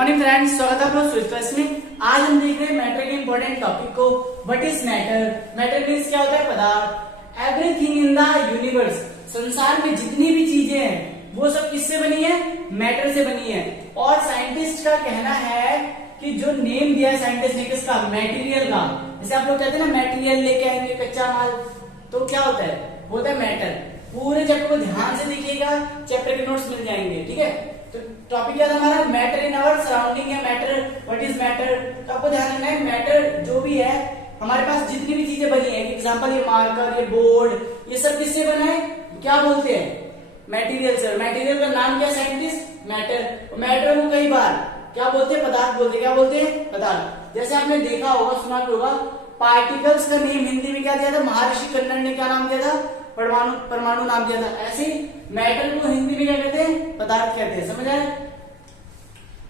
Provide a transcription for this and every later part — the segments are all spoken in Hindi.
मॉर्निंग फ्रेंड्स, स्वागत है आपका स्विच क्लास में। आज हम देख रहे हैं मैटर के इंपॉर्टेंट टॉपिक को। What is matter? Matter means क्या होता है? पदार्थ। एवरीथिंग इन द यूनिवर्स, संसार में जितनी भी चीजें हैं वो सब किससे बनी है? मैटर से बनी है। और साइंटिस्ट का कहना है कि जो नेम दिया है साइंटिस्ट ने किसका? मटेरियल का। जैसे आप लोग कहते हैं ना मटेरियल लेके आएंगे कच्चा माल, तो क्या होता है? होता है मैटर। पूरे चैप्टर को ध्यान से देखिएगा, चैप्टर के नोट्स मिल जाएंगे। ठीक है, तो टॉपिक क्या था हमारा? मैटर इन आवर सराउंडिंग है। Matter, what is matter? तो आपको ध्यान रखना है मैटर जो भी है हमारे पास जितनी भी चीजें बनी है, एग्जांपल ये मार्कर, ये बोर्ड, ये सब किससे बना है? क्या बोलते हैं? मटेरियल से। मटेरियल का नाम क्या? Scientist matter. मैटर को कई बार क्या बोलते हैं? पदार्थ बोलते हैं। क्या बोलते हैं? पदार्थ। जैसे आपने देखा होगा, सुना भी होगा, पार्टिकल्स का नेम हिंदी में क्या दिया था? महर्षि कन्नड़ ने क्या नाम दिया था? परमाणु नाम दिया था। ऐसे मैटर को हिंदी में क्या कहते हैं? पदार्थ कहते हैं। समझ आया?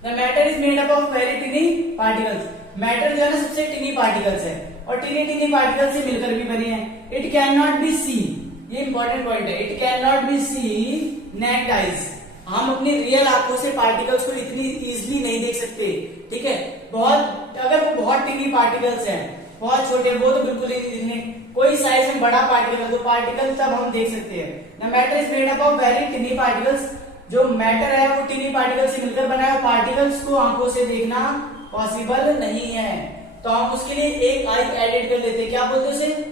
The matter is made up of very टिनी particles. Matter जो है ना सबसे टिनी पार्टिकल्स है, और टिनी टिनी पार्टिकल्स से मिलकर भी बने हैं। It can not be see, ये इंपॉर्टेंट पॉइंट है। It can not be see naked eyes. हम अपनी रियल आंखों से पार्टिकल्स को इतनी इजीली नहीं देख सकते। ठीक है, बहुत अगर वो बहुत टिनी पार्टिकल्स हैं, बहुत छोटे, वो तो बिल्कुल नहीं। कोई साइज में बड़ा पार्टिकल है तो पार्टिकल तब हम देख सकते हैं। The matter is made up of very टिनी particles. जो मैटर है वो टिनी पार्टिकल से मिलकर बना है। पार्टिकल्स को आंखों से देखना पॉसिबल नहीं है, तो हम उसके लिए एक आई एडिट कर लेते हैं। क्या बोलते हैं उसे?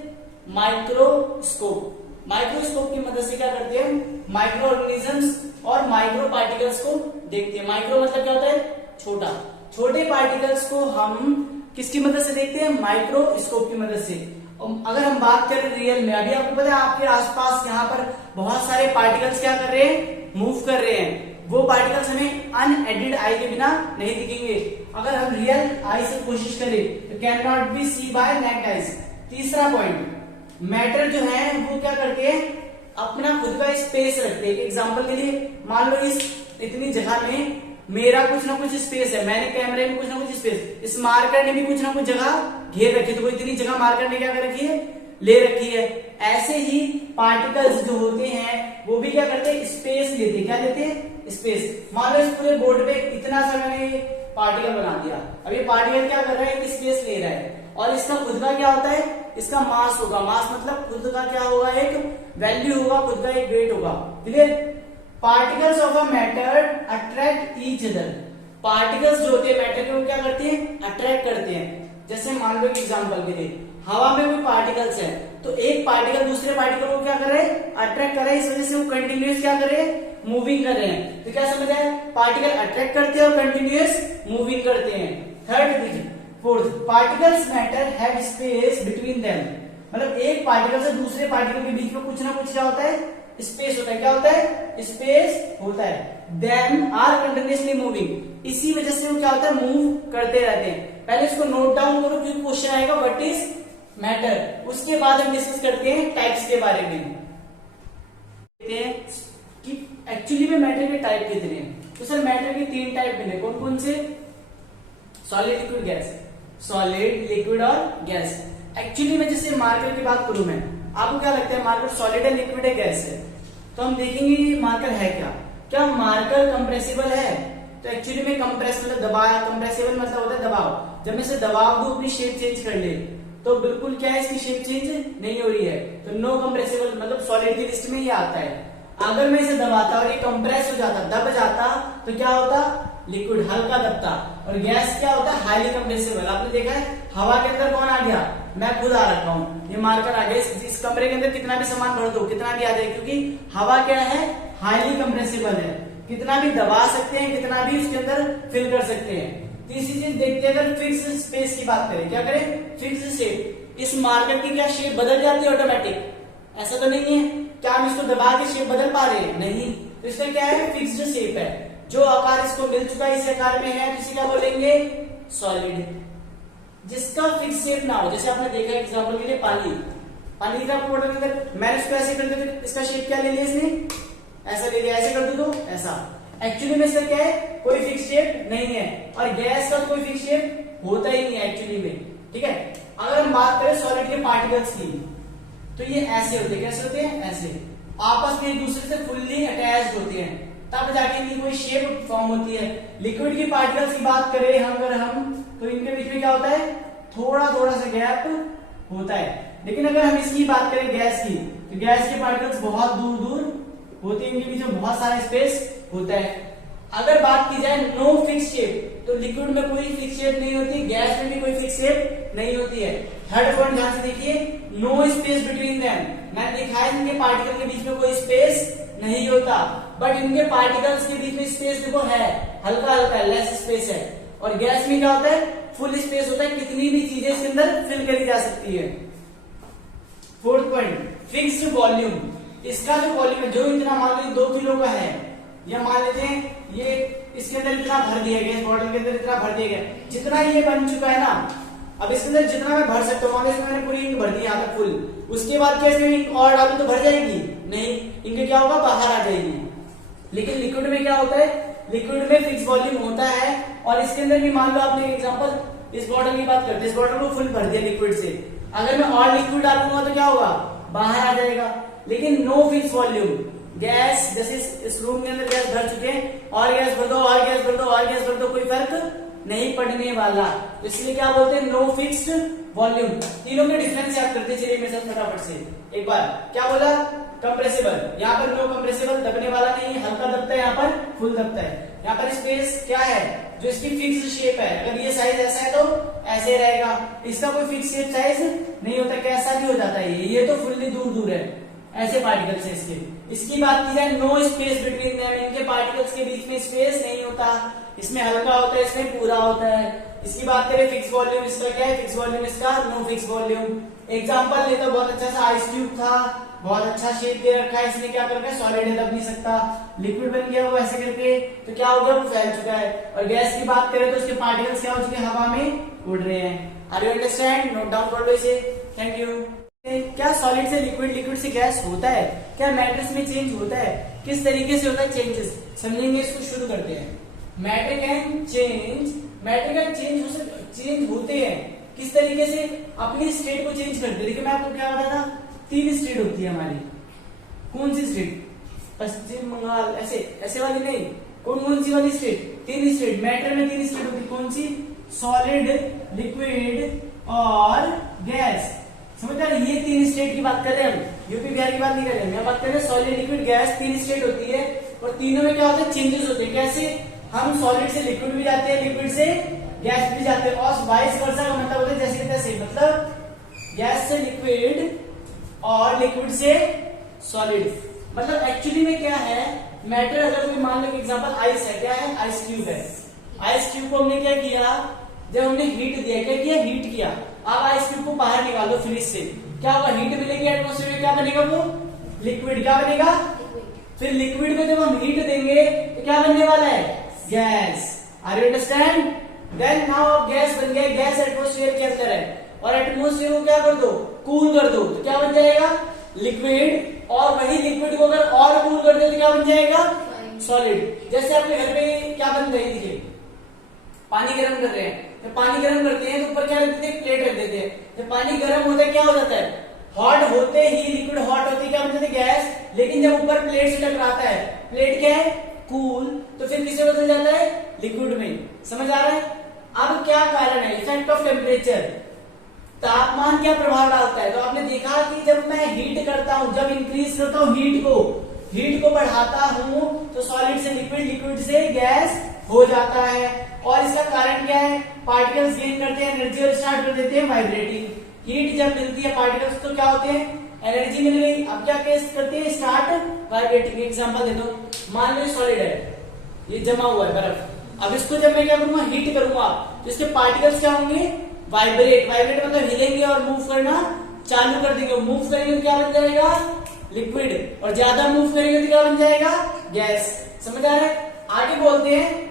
माइक्रोस्कोप। माइक्रोस्कोप की मदद से क्या करते हैं? माइक्रो ऑर्गेनिजम्स और माइक्रो पार्टिकल्स को देखते हैं। माइक्रो मतलब क्या होता है? छोटा। छोटे पार्टिकल्स को हम किसकी मदद से देखते हैं? माइक्रोस्कोप की मदद से। अगर हम बात करें रियल में, अभी आपको पता है आपके आसपास यहाँ पर बहुत सारे पार्टिकल्स क्या कर रहे हैं? मूव कर रहे हैं। वो पार्टिकल्स हमें अनएडेड आई के बिना नहीं दिखेंगे। अगर हम रियल आई से कोशिश करें तो can not be see by naked eyes. तीसरा पॉइंट, मैटर जो है वो क्या करते हैं? अपना खुद का स्पेस रखते हैं। एग्जाम्पल के लिए मान लो इस इतनी जगह में मेरा कुछ ना कुछ स्पेस है, मैंने कैमरे में कुछ ना कुछ स्पेस, इस मार्कर ने भी कुछ ना कुछ जगह घेर रखी है, तो इतनी जगह मार्कर ने क्या कर रखी है? ले रखी है। ऐसे ही पार्टिकल्स जो होते हैं वो भी क्या करते हैं? स्पेस लेते हैं। क्या लेते हैं? स्पेस। मान लो इस पूरे बोर्ड पे इतना सा मैंने पार्टिकल बना दिया। अब ये पार्टिकल क्या कर रहा है? एक स्पेस ले रहा है, और इसका खुद का क्या होता है? इसका मास होगा। मास मतलब खुद का क्या होगा? एक वैल्यू होगा, खुद का एक वेट होगा। Clear? Particles of a matter attract each other. Particles जो होते हैं मैटर के, वो क्या करते हैं? अट्रैक्ट करते हैं। जैसे मान लो एग्जांपल के लिए हवा में कोई पार्टिकल्स है, तो एक पार्टिकल दूसरे पार्टिकल को क्या कर रहे हैं? अट्रैक्ट कर रहे हैं। इस वजह से वो कंटिन्यूअस क्या कर रहे हैं? मूविंग कर रहे हैं। तो क्या समझ आया? पार्टिकल अट्रैक्ट करते हैं और कंटिन्यूअस मूविंग करते हैं। Third, fourth, particles matter have space between them. मतलब एक पार्टिकल से दूसरे पार्टिकल के बीच में कुछ ना कुछ क्या होता है? स्पेस होता है। क्या होता है? स्पेस होता है। Them are continuously moving. इसी वजह से वो क्या होता है? मूव करते रहते हैं। पहले इसको नोट डाउन करो क्योंकि क्वेश्चन आएगा व्हाट इज मैटर। उसके बाद हम डिस्कस करते हैं टाइप्स के बारे में। देखते हैं कि एक्चुअली में मैटर के टाइप कितने हैं। तो सर मैटर के 3 टाइप बने। कौन कौन से? Solid, liquid, gas. Solid, liquid और गैस। एक्चुअली में जैसे मार्कर की बात करूं मैं, आपको क्या लगता है मार्कर सॉलिड है, लिक्विड है, गैस है? तो हम देखेंगे मार्कर है क्या। क्या मार्कर कंप्रेसिबल है? तो एक्चुअली में कंप्रेस मतलब दबाया, कंप्रेसिबल मतलब होता है दबाव। जब मैं इसे दबाव दूं अपनी शेप चेंज कर ले, तो बिल्कुल क्या है? इसकी शेप चेंज नहीं हो रही है, तो नो कंप्रेसिबल मतलब सॉलिड की लिस्ट में ये आता है। अगर मैं इसे दबाता और ये कंप्रेस हो जाता, दब जाता, तो क्या होता? लिक्विड, हल्का दबता। और गैस क्या होता है? Highly compressible. आपने देखा है हवा के अंदर कौन आ गया? मैं खुद आ रखा हूं, ये मार्कर आ गया। इस कमरे के अंदर कितना भी सामान भर दो, कितना भी आ जाए, क्योंकि हवा क्या है? हाईली कंप्रेसिबल है। कितना भी दबा सकते हैं, कितना भी उसके अंदर फिल कर सकते हैं। तीसरी चीज देखते हैं, अगर फिक्स स्पेस की बात करें, क्या करें? Fix shape. इस मार्कर की क्या शेप बदल जाती है ऑटोमेटिक? ऐसा तो नहीं है। क्या हम इसको दबा के शेप बदल पा रहे हैं? नहीं। तो इसका क्या है? फिक्स्ड शेप है। जो आकार इसको मिल चुका है इस आकार में है, किसी का बोलेंगे सॉलिड। जिसका फिक्स शेप ना हो, जैसे आपने देखा एग्जांपल के लिए पानी का बोतल के अंदर मैंने इसको ऐसे कर दिया, इसका शेप क्या ले लिया इसने? ऐसा ले लिया। ऐसे कर दो तो ऐसा। एक्चुअली में इसका क्या है? कोई फिक्स शेप नहीं है। और गैस का कोई फिक्स शेप होता ही नहीं है एक्चुअली में। ठीक है, अगर हम बात करें सॉलिड के पार्टिकल्स की, तो ये ऐसे होते हैं। कैसे होते हैं? ऐसे आपस में एक दूसरे से फुल्ली अटैच्ड होते हैं। तब जाके इनकी कोई शेप फॉर्म होती है। लिक्विड की पार्टिकल्स की बात करें हम अगर हम तो इनके बीच में क्या होता है, थोड़ा थोड़ा सा गैप होता है। लेकिन अगर हम इसकी बात करें गैस की, तो गैस के पार्टिकल्स बहुत दूर दूर होते हैं, इनके बीच में बहुत सारा स्पेस होता है। अगर बात की जाए नो फिक्स शेप, तो लिक्विड में कोई फिक्स शेप नहीं होती, गैस में भी कोई फिक्स शेप नहीं होती है। थर्ड पॉइंट ध्यान से देखिए, नो स्पेस बिटवीन देम, मैंने देखा है इनके पार्टिकल के बीच में कोई स्पेस नहीं होता, बट इनके पार्टिकल्स के बीच में स्पेस देखो है, हल्का हल्का लेस स्पेस है। और गैस में क्या होता है, फुल स्पेस होता है, कितनी भी चीजें इसके अंदर फिल करी जा सकती है। फोर्थ पॉइंट, फिक्स्ड वॉल्यूम, इसका जो वॉल्यूम है, जो इतना मान लीजिए 2 किलो का है, या मान लेते हैं ये इसके अंदर इतना भर दिया गया, इस बॉटल के अंदर इतना भर दिया गया, जितना ये बन चुका है ना, अब इसके अंदर जितना मैं भर सकता हूँ, मान लीजिए मैंने पूरी इंक भर दी यहाँ तक फुल, उसके बाद क्या इसमें इंक और डालू तो भर जाएगी नहीं, इंक क्या होगा, बाहर आ जाएगी। लेकिन लिक्विड में क्या होता है, लिक्विड में फिक्स वॉल्यूम होता है, और इसके अंदर भी मान लो आपने एग्जांपल इस बॉटल की बात करते हैं, इस बॉटल को फुल भर दिया लिक्विड से, अगर मैं और लिक्विड डालूंगा तो क्या होगा, बाहर आ जाएगा। लेकिन नो फिक्स वॉल्यूम, गैस जैसे इस रूम के अंदर गैस भर चुके हैं, और गैस भर दो और गैस भर दो और गैस भर दो, कोई फर्क नहीं पड़ने वाला, इसलिए क्या बोलते हैं, नो फिक्स्ड वॉल्यूम। तीनों के डिफरेंस याद करते चलिए मेरे साथ फटाफट से एक बार। क्या बोला, कंप्रेसिबल, यहाँ पर नो कंप्रेसिबल, दबने वाला नहीं, हल्का दबता है, यहाँ पर फुल दबता है। यहाँ पर स्पेस क्या है, जो इसकी फिक्स शेप है, अगर ये साइज ऐसा है तो ऐसे रहेगा, इसका कोई फिक्स शेप साइज नहीं होता, कैसा भी हो जाता है ये तो फुल्ली दूर दूर है, ऐसे पार्टिकल्स है इसके। इसकी बात की जाए नो स्पेस बिटवीन देम, इनके पार्टिकल्स के बीच में स्पेस नहीं होता, इसमें हल्का होता है, इसमें पूरा होता है। इसकी बात करें फिक्स वॉल्यूम, इसका क्या है, फिक्स वॉल्यूम इसका नो फिक्स वॉल्यूम। एग्जांपल ले तो बहुत अच्छा सा आइस ट्यूब था, बहुत अच्छा शेप दे रखा है, इसने क्या कर रखा है, सॉलिड है, दब नहीं सकता, लिक्विड बन गया वो ऐसे करके, तो क्या हो गया, वो फैल चुका है। और गैस की बात करें तो उसके पार्टिकल्स क्या हो चुके हैं, हवा में उड़ रहे हैं। Are you understand, note down कर लो इसे, थैंक यू। क्या सॉलिड से लिक्विड, लिक्विड से गैस होता है, क्या मैटर्स में चेंज होता है, किस तरीके से होता है चेंजेस, समझेंगे, इसको शुरू करते हैं। मैटर कैन चेंज, मैटर का चेंज होते हैं, किस तरीके से, अपनी स्टेट को चेंज करते हैं। देखिए मैं आपको क्या बताया था, 3 स्टेट होती है हमारी, कौन सी स्टेट, पश्चिम बंगाल, ऐसे वाली नहीं, कौन सी वाली स्टेट, 3 स्टेट, मैटर में 3 स्टेट होती है, कौन सी, सॉलिड, लिक्विड और गैस। समझ रहे, ये 3 स्टेट की बात कर रहे हैं हम, यूपी बिहार की बात नहीं कर रहे हैं, मैं बात कर रहे हैं सॉलिड, लिक्विड, गैस, 3 स्टेट होती है, और तीनों में क्या होता है, चेंजेस होते हैं। कैसे, हम सॉलिड से लिक्विड भी जाते हैं, लिक्विड से गैस भी जाते हैं, और वाइस वर्सा का मतलब होता है जैसे तैसे, मतलब गैस से लिक्विड और लिक्विड से सॉलिड। मतलब एक्चुअली में क्या है, मैटर अगर कोई मान लो एग्जांपल आइस है, क्या है, आइस क्यूब है, आइस क्यूब को हमने क्या किया, जब हमने हीट दिया, क्या किया, हीट किया, अब आइस क्यूब को बाहर निकालो फ्रिज से, क्या होगा, हीट मिलेगी एटमॉस्फेयर में, क्या बनेगा वो, लिक्विड, क्या बनेगा, फिर लिक्विड में जब हम हीट देंगे तो क्या बनने वाला है, gas. Are you understand, then now gas बन गया, गैस एटमॉस्फेयर के अंदर है, और एटमॉस्फेयर को क्या कर दो, कूल कर दो, तो क्या बन जाएगा, लिक्विड, और वही लिक्विड को अगर और कूल कर दे तो क्या बन जाएगा, सॉलिड। जैसे अपने घर पे क्या बन रही है, पानी गर्म कर रहे हैं, जब पानी गर्म करते हैं तो ऊपर क्या रख देते हैं, प्लेट रख देते हैं, जब पानी गर्म होता है क्या हो जाता है, हॉट होते ही लिक्विड हॉट होती है, क्या बन जाती है, गैस। लेकिन जब ऊपर प्लेट से टकराता है, प्लेट क्या है, कूल, तो फिर किसे बदल जाता है, लिक्विड में। समझ आ रहा है। अब क्या कारण है, इफेक्ट ऑफ टेम्परेचर, तापमान क्या प्रभाव डालता है। तो आपने देखा कि जब मैं हीट करता हूं, जब इंक्रीज करता हूं हीट को बढ़ाता हूं, तो सॉलिड से लिक्विड, लिक्विड से गैस हो जाता है। और इसका कारण क्या है, पार्टिकल्स गेन करते हैं एनर्जी और स्टार्ट कर देते हैं वाइब्रेटिंग। हीट जब मिलती है पार्टिकल्स तो क्या होते हैं, एनर्जी मिल गई, अब क्या केस करते हैं, स्टार्ट वाइब्रेटिंग। एग्जांपल दे दो, मान लो सॉलिड है, ये जमा हुआ है बर्फ, अब इसको जब मैं क्या करूंगा, हीट करूंगा, तो इसके पार्टिकल्स क्या होंगे, वाइब्रेट मतलब हिलेंगे और मूव करना चालू कर देंगे। मूव करेंगे तो क्या बन जाएगा, लिक्विड, और ज्यादा मूव करेंगे तो क्या बन जाएगा, गैस। समझ आ रहा है। आगे बोलते हैं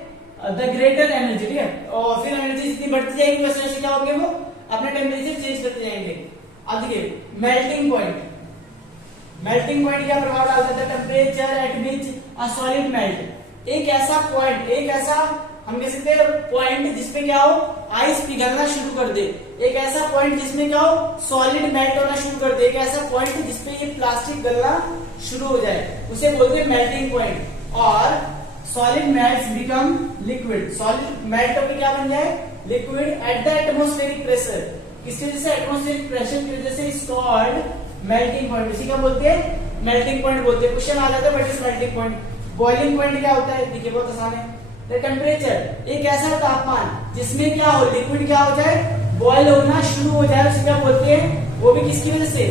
द ग्रेटर एनर्जी, ठीक है, और फिर एनर्जी जितनी बढ़ती जाएगी वैसे वैसे क्या होंगे, वो अपने टेम्परेचर चेंज करते जाएंगे। अब देखिए मेल्टिंग पॉइंट, मेल्टिंग पॉइंट क्या प्रभाव डालता है, temperature at which a solid melt. एक ऐसा पॉइंट, एक ऐसा हम कह सकते हैं पॉइंट जिसपे क्या हो, आइस पिघलना शुरू कर दे, एक ऐसा पॉइंट जिसमें क्या हो, सॉलिड मेल्ट होना शुरू कर दे, एक ऐसा पॉइंट जिसपे ये प्लास्टिक गलना शुरू हो जाए, उसे बोलते हैं मेल्टिंग पॉइंट। और solid melts become liquid, solid melt होकर क्या बन जाए, liquid at the atmospheric pressure, किसकी वजह से, एटमॉस्फेरिक प्रेशर की वजह से, इज कॉल्ड मेल्टिंग पॉइंट, इसी का बोलते हैं मेल्टिंग पॉइंट बोलते हैं। क्वेश्चन आ जाता है what is melting point. Boiling point क्या होता है, देखिए बहुत आसान है, द टेम्परेचर, एक ऐसा तापमान जिसमें क्या हो, लिक्विड क्या हो जाए, बॉयल होना शुरू हो जाए, उसे क्या बोलते हैं, वो भी किसकी वजह से,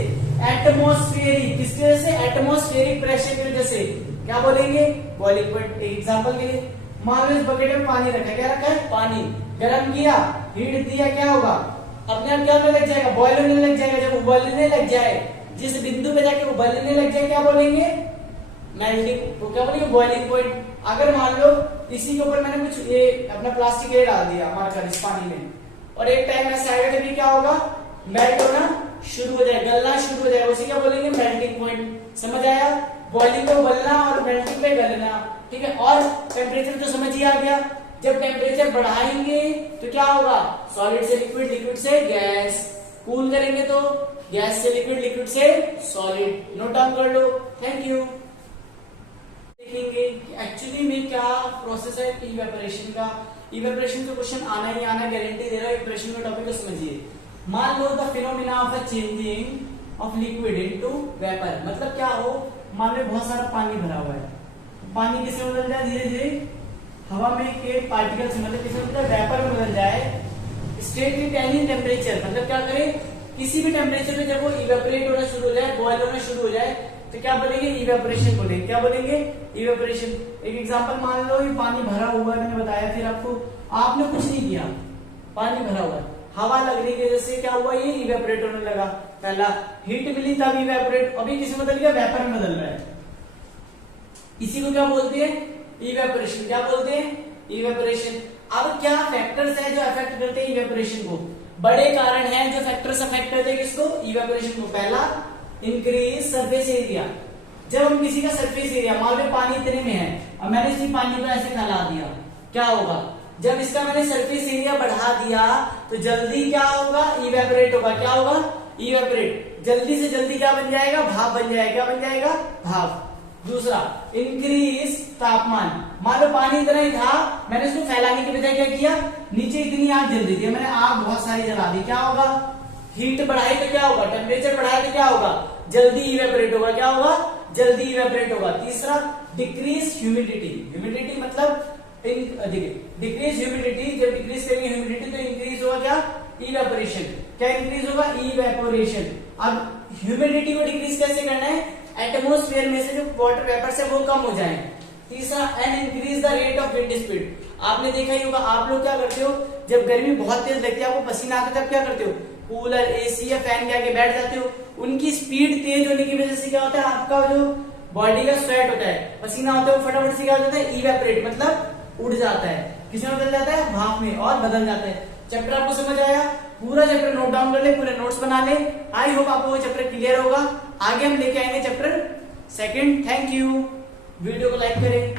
एटमॉस्फेरिक, किसकी वजह से, एटमॉस्फेरिक प्रेशर की वजह से, क्या बोलेंगे, बॉइलिंग पॉइंट। एग्जांपल के लिए मान लो इस बकेट में पानी रखा है, क्या रखा है, पानी, गर्म किया, हीट दिया, क्या होगा, अपने आप क्या होने लग जाएगा, बॉयल होने लग जाएगा। जब उबलने लग जाए, जिस बिंदु पे जाके उबलने लग जाए, क्या बोलेंगे, मेल्टिंग, तो क्या बोलेंगे, बॉइलिंग पॉइंट। अगर मान लो इसी के ऊपर मैंने कुछ ये अपना प्लास्टिक ये डाल दिया मार्कर इस पानी में, और एक टाइम ऐसा आएगा जब क्या होगा, मेल्ट होना शुरू हो जाएगा, गलना शुरू हो जाएगा, उसी क्या बोलेंगे, मेल्टिंग पॉइंट। समझ आया, बॉइलिंग को उबलना और मेल्टिंग पे गलना, ठीक है। और टेम्परेचर तो समझ ही आ गया, जब टेम्परेचर बढ़ाएंगे तो क्या होगा, सॉलिड से लिक्विड, लिक्विड से गैस, कूल करेंगे तो गैस से लिक्विड, लिक्विड से सॉलिड। नोट डाउन कर लो, थैंक यू। देखेंगे एक्चुअली में क्या प्रोसेस है इवेपोरेशन का। इवेपोरेशन का क्वेश्चन आना ही आना, गारंटी दे रहा है। इवेपोरेशन का टॉपिक को समझिए। मान लो the phenomena of the changing of liquid into vapour, मतलब क्या हो, मान लो बहुत सारा पानी भरा हुआ है, पानी किससे बदल जाए, धीरे धीरे हवा में के पार्टिकल से, मतलब किससे बदल जाए, वेपर में बदल जाए। स्टेट एट एनी टेम्परेचर, मतलब क्या करे, किसी भी टेम्परेचर में जब वो इवेपोरेट होना शुरू हो जाए, बॉयल होना शुरू हो जाए, तो क्या बोलेंगे, इवेपोरेशन बोलेंगे। क्या बोलेंगे, इवेपोरेशन। एक एग्जांपल मान लो ये पानी भरा हुआ है, मैंने बताया फिर आपको, आपने कुछ नहीं किया, पानी भरा हुआ है, हवा लगने की वजह से क्या हुआ, ये इवेपोरेट होने लगा। पहला हीट मिली तब इवेपोरेट, अभी किसी बदल गया, वेपर में बदल रहा है, इसी को क्या बोलते हैं, इवेपोरेशन। क्या बोलते हैं, इवेपोरेशन। अब क्या फैक्टर्स है जो अफेक्ट करते हैं इवेपोरेशन को, बड़े कारण हैं जो फैक्टर्स अफेक्ट करते हैं किसको, इवेपोरेशन को। पहला, इंक्रीज सरफेस एरिया। जब हम किसी का सरफेस एरिया, मान लो पानी इतने में है, अब मैंने इसी पानी को ऐसे फैला दिया, क्या होगा, जब इसका मैंने सरफेस एरिया बढ़ा दिया तो जल्दी क्या होगा, इवेपोरेट होगा। क्या होगा, इवेपोरेट। जल्दी से जल्दी क्या बन जाएगा, भाप बन जाएगा। क्या बन जाएगा, भाप। दूसरा, इंक्रीज तापमान। मान लो पानी इतना ही था, मैंने इसको फैलाने के बजाय क्या किया, नीचे इतनी आग जल रही थी, मैंने आग बहुत सारी जला दी, क्या होगा, हीट बढ़ाई तो क्या होगा, टेम्परेचर बढ़ाए तो क्या होगा, जल्दी इवेपोरेट होगा। क्या होगा, जल्दी इवेपोरेट होगा। तीसरा, डिक्रीज ह्यूमिडिटी। ह्यूमिडिटी मतलब डिक्रीज ह्यूमिडिटी, जब डिक्रीज करेंगे ह्यूमिडिटी तो इंक्रीज होगा क्या, इवेपोरेशन। क्या इंक्रीज होगा, इवेपोरेशन। अब ह्यूमिडिटी को डिक्रीज कैसे करना है, एटमोस्फेयर में से जो वाटर वेपर्स है वो कम हो जाए। तीसरा, and increase the rate of wind speed. आपने देखा ही होगा, आप लोग क्या करते हो, जब गर्मी बहुत तेज लगती है, आपको पसीना आता है, तब क्या करते हो, कूलर, एसी या फैन के आगे बैठ जाते हो। उनकी स्पीड तेज होने की वजह से क्या होता है, आपका जो बॉडी का स्वेट होता है, पसीना होता है, वो फटाफट से क्या हो जाता है, इवेपोरेट, मतलब उड़ जाता है, किसमें बदल जाता है, भाप में, और बदल जाता है। चैप्टर आपको समझ आया, पूरा चैप्टर नोट डाउन कर ले, पूरे नोट्स बना ले। आई होप आपको वो चैप्टर क्लियर होगा। आगे हम लेके आएंगे chapter second. Thank you, video को लाइक करें।